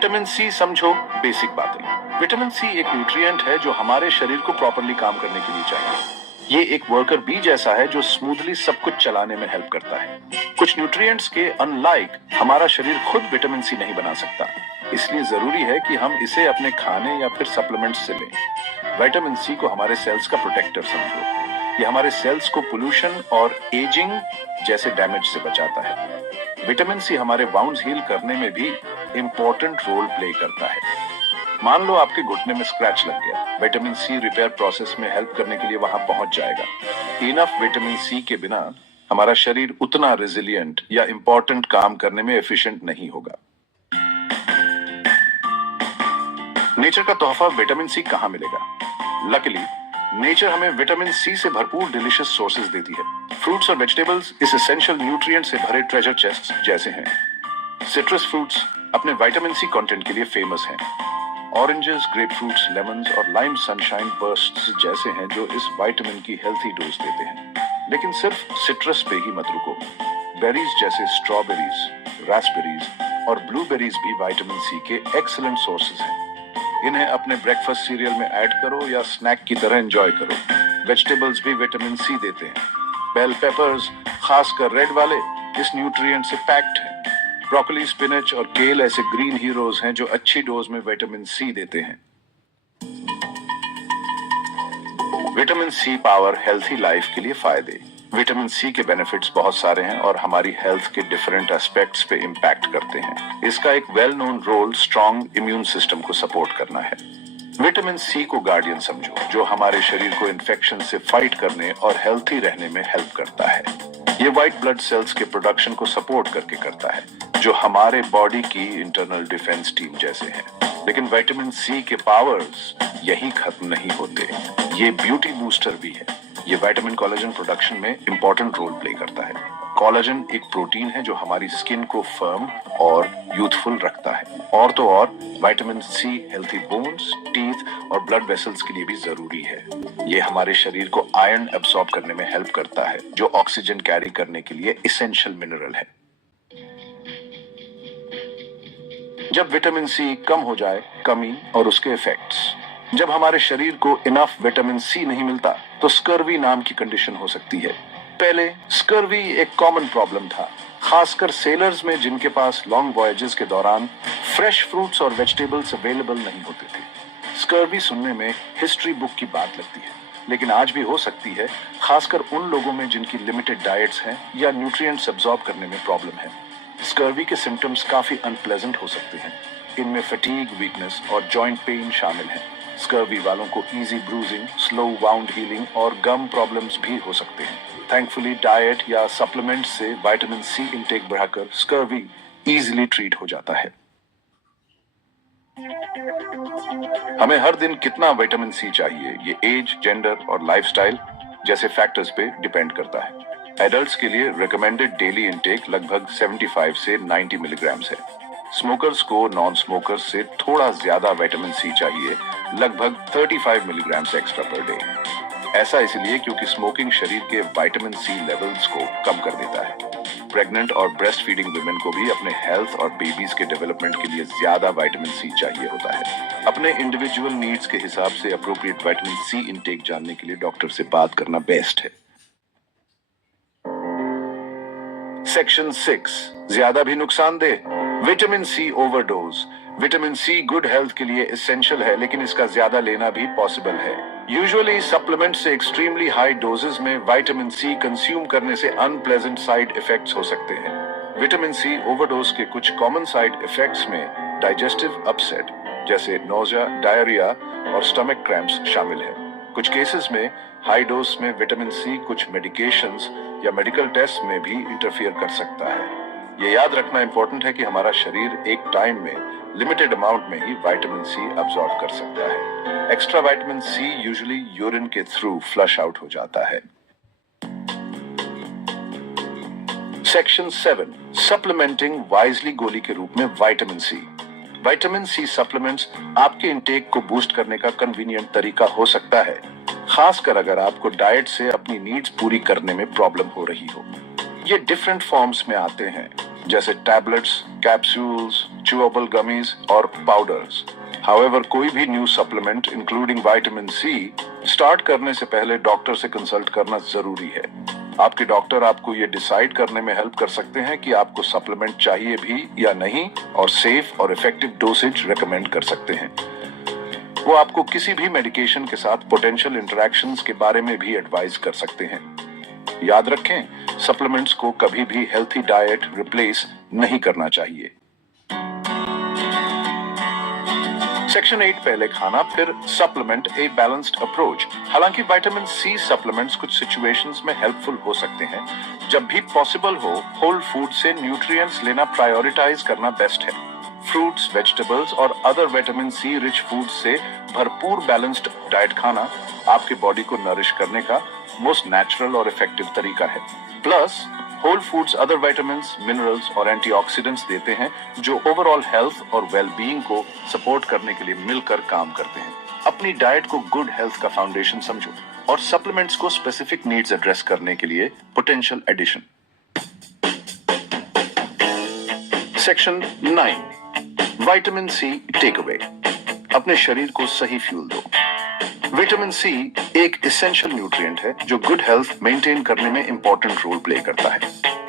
Vitamin C समझो basic बातें। Vitamin C एक न्यूट्रिएंट है जो हमारे शरीर को प्रॉपरली काम करने के लिए चाहिए। ये एक वर्कर बी जैसा है जो स्मूथली सब कुछ चलाने में हेल्प करता है। कुछ न्यूट्रिएंट्स के अनलाइक हमारा शरीर खुद विटामिन सी नहीं बना सकता, इसलिए जरूरी है कि हम इसे अपने खाने या फिर सप्लीमेंट्स से लें। विटामिन सी को हमारे सेल्स का प्रोटेक्टर समझो। ये हमारे सेल्स को पोल्यूशन और एजिंग जैसे डैमेज से बचाता है। विटामिन सी हमारे वाउंड्स हील करने में भी इंपॉर्टेंट रोल प्ले करता है। मान लो आपके घुटने में स्क्रैच लग गया, विटामिन सी रिपेयर प्रोसेस में हेल्प करने के लिए वहां पहुंच जाएगा। इनफ विटामिन सी के बिना हमारा शरीर उतना रेजिलिएंट या इंपॉर्टेंट काम करने में एफिशिएंट नहीं होगा। नेचर का तोहफा विटामिन सी कहां मिलेगा? लकीली नेचर हमें विटामिन सी से भरपूर डिलीशियस सोर्सेज देती है। फ्रूट्स और वेजिटेबल्स इस एसेंशियल न्यूट्रिएंट से भरे ट्रेजर चेस्ट जैसे हैं। सिट्रस फ्रूट्स अपने विटामिन सी कंटेंट के लिए फेमस हैं। ऑरेंजेस, ग्रेप फ्रूट्स, लेमन्स और लाइम सनशाइन बर्स्ट्स जैसे हैं जो इस विटामिन की हेल्थी डोज देते हैं। लेकिन सिर्फ सिट्रस पे ही मत रुको। बेरीज जैसे स्ट्रॉबेरीज, रास्पबेरीज और ब्लूबेरीज भी विटामिन सी के एक्सीलेंट सोर्सेज हैं। इन्हें अपने ब्रेकफास्ट सीरियल में ऐड करो या स्नैक की तरह एंजॉय करो। वेजिटेबल्स भी विटामिन सी देते हैं। बेल पेपर्स, खासकर रेड वाले, इस न्यूट्रिएंट से पैक्ड हैं। ब्रोकली, स्पिनच और केल ऐसे ग्रीन हीरोज हैं जो अच्छी डोज में विटामिन सी देते हैं। Vitamin C power healthy life के लिए फायदे। विटामिन सी के बेनिफिट्स बहुत सारे हैं और हमारी हेल्थ के डिफरेंट एस्पेक्ट्स पे इम्पैक्ट करते हैं। इसका एक well known role strong immune system को सपोर्ट करना है। विटामिन सी को गार्डियन समझो, जो हमारे शरीर को इन्फेक्शन से फाइट करने और हेल्थी रहने में हेल्प करता है। ये व्हाइट ब्लड सेल्स के प्रोडक्शन को सपोर्ट करके करता है, जो हमारे बॉडी की इंटरनल डिफेंस टीम जैसे हैं। लेकिन विटामिन सी के पावर्स यही खत्म नहीं होते, ये ब्यूटी बूस्टर भी है। ये विटामिन कोलेजन प्रोडक्शन में इंपॉर्टेंट रोल प्ले करता है। कोलेजन एक प्रोटीन है जो हमारी स्किन को फर्म और यूथफुल रखता है। और तो और vitamin C healthy bones, teeth और ब्लड वेसल्स के लिए भी जरूरी है। ये हमारे शरीर को आयरन एब्सॉर्ब करने में हेल्प करता है, जो ऑक्सीजन कैरी करने के लिए एसेंशियल मिनरल है। जब विटामिन सी कम हो जाए, कमी और उसके इफेक्ट्स। जब हमारे शरीर को इनफ विटामिन सी नहीं मिलता तो स्कर्वी नाम की कंडीशन हो सकती है। पहले स्कर्वी एक कॉमन प्रॉब्लम था, खासकर सेलर्स में जिनके पास लॉन्ग वॉयजेस के दौरान फ्रेश फ्रूट्स और वेजिटेबल्स अवेलेबल नहीं होते थे। स्कर्वी सुनने में हिस्ट्री बुक की बात लगती है, लेकिन आज भी हो सकती है, खासकर उन लोगों में जिनकी लिमिटेड डाइट्स हैं या न्यूट्रिएंट्स अब्सॉर्ब करने में प्रॉब्लम है। स्कर्वी के सिम्टम्स काफी अनप्लेजेंट हो सकते हैं। इनमें फटीग, वीकनेस और जॉइंट पेन शामिल है। स्कर्वी वालों को easy bruising, slow wound healing और गम प्रॉब्लम्स भी हो सकते हैं। थैंकफुली डाइट या सप्लीमेंट से विटामिन सी इंटेक बढ़ाकर स्कर्वी इजीली ट्रीट हो जाता है। हमें हर दिन कितना विटामिन सी चाहिए, ये एज, जेंडर और लाइफस्टाइल जैसे फैक्टर्स पे डिपेंड करता है। एडल्ट्स के लिए रिकमेंडेड डेली इंटेक लगभग 75 से 90 मिलीग्राम है। स्मोकर्स को नॉन स्मोकर्स से थोड़ा ज्यादा विटामिन सी चाहिए, लगभग 35 मिलीग्राम एक्स्ट्रा पर डे। ऐसा इसलिए क्योंकि स्मोकिंग शरीर के विटामिन सी लेवल्स को कम कर देता है। प्रेग्नेंट और ब्रेस्ट फीडिंग वुमेन को भी अपने हेल्थ और बेबीज के डेवलपमेंट के लिए ज्यादा विटामिन सी चाहिए होता है। अपने इंडिविजुअल नीड्स के हिसाब से अप्रोप्रिएट विटामिन सी इंटेक जानने के लिए डॉक्टर से बात करना बेस्ट है। सेक्शन 6, ज्यादा भी नुकसानदेह। Vitamin C overdose. Vitamin C good health के लिए एसेंशियल है, लेकिन इसका ज्यादा लेना भी पॉसिबल है। यूजुअली सप्लीमेंट से एक्सट्रीमली हाई डोजेस में विटामिन सी कंज्यूम करने से अनप्लेजेंट साइड इफेक्ट्स हो सकते हैं। विटामिन सी ओवरडोज के कुछ कॉमन साइड इफेक्ट्स में डाइजेस्टिव अपसेट जैसे नोजिया, डायरिया और स्टमक क्रैम्प्स शामिल हैं। कुछ केसेस में हाई डोज में विटामिन सी कुछ मेडिकेशंस या मेडिकल टेस्ट में भी इंटरफियर कर सकता है। ये याद रखना इंपॉर्टेंट है कि हमारा शरीर एक टाइम में लिमिटेड अमाउंट में ही विटामिन सी अब्सॉर्ब कर सकता है। Extra vitamin C usually urine के थ्रू फ्लश आउट हो जाता है। सेक्शन 7, सप्लीमेंटिंग वाइजली गोली के रूप में vitamin C. Vitamin C supplements आपके इंटेक को बूस्ट करने का कन्वीनियंट तरीका हो सकता है, खासकर अगर आपको डाइट से अपनी नीड्स पूरी करने में प्रॉब्लम हो रही हो। ये डिफरेंट फॉर्म्स में आते हैं, जैसे टैबलेट्स, कैप्सूल्स, च्यूएबल गमीज और पाउडर्स। हाउएवर कोई भी new supplement including vitamin C start करने से पहले डॉक्टर से कंसल्ट करना जरूरी है। आपके डॉक्टर आपको ये डिसाइड करने में हेल्प कर सकते हैं कि आपको सप्लीमेंट चाहिए भी या नहीं, और सेफ और इफेक्टिव डोसेज रेकमेंड कर सकते हैं। वो आपको किसी भी मेडिकेशन के साथ पोटेंशियल इंटरेक्शंस के बारे में भी एडवाइस कर सकते हैं। याद रखें, सप्लीमेंट्स को कभी भी हेल्थी डाइट रिप्लेस नहीं करना चाहिए। सेक्शन 8 पहले खाना फिर सप्लीमेंट ए बैलेंस्ड अप्रोच। हालांकि विटामिन सी सप्लीमेंट्स कुछ सिचुएशंस में हेल्पफुल हो सकते हैं। जब भी पॉसिबल हो, होल फूड से न्यूट्रिएंट्स लेना प्रायोरिटाइज करना बेस्ट है। फ्रूट्स, वेजिटेबल्स और other vitamin C rich food से भरपूर बैलेंस्ड डाइट खाना आपके बॉडी को नरिश करने का मोस्ट नेचुरल और इफेक्टिव तरीका है। Plus whole foods other vitamins, minerals और एंटीऑक्सीडेंट्स देते हैं जो ओवरऑल हेल्थ और वेलबीइंग को सपोर्ट करने के लिए मिलकर काम करते हैं। अपनी डाइट को गुड हेल्थ का फाउंडेशन समझो और सप्लीमेंट्स को स्पेसिफिक नीड्स एड्रेस करने के लिए potential addition. Section 9 vitamin C take away. अपने शरीर को सही फ्यूल दो। विटामिन सी एक एसेंशियल न्यूट्रिएंट है जो गुड हेल्थ मेंटेन करने में इंपॉर्टेंट रोल प्ले करता है।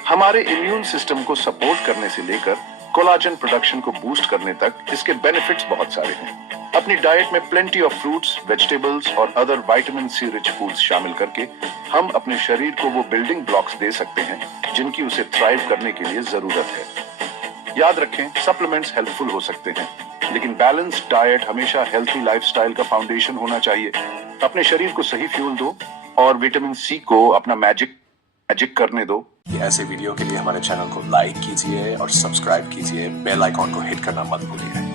हमारे इम्यून सिस्टम को सपोर्ट करने से लेकर कोलाजन प्रोडक्शन को बूस्ट करने तक इसके बेनिफिट्स बहुत सारे हैं। अपनी डाइट में प्लेंटी ऑफ फ्रूट्स, वेजिटेबल्स और other vitamin C rich foods शामिल करके हम अपने शरीर को वो बिल्डिंग ब्लॉक्स दे सकते हैं जिनकी उसे थ्राइव करने के लिए जरूरत है। याद रखें, सप्लीमेंट्स हेल्पफुल हो सकते हैं, लेकिन बैलेंस्ड डाइट हमेशा हेल्थी लाइफस्टाइल का फाउंडेशन होना चाहिए। अपने शरीर को सही फ्यूल दो और विटामिन सी को अपना मैजिक करने दो। ऐसे वीडियो के लिए हमारे चैनल को लाइक कीजिए और सब्सक्राइब कीजिए। बेल आइकॉन को हिट करना मत भूलिए।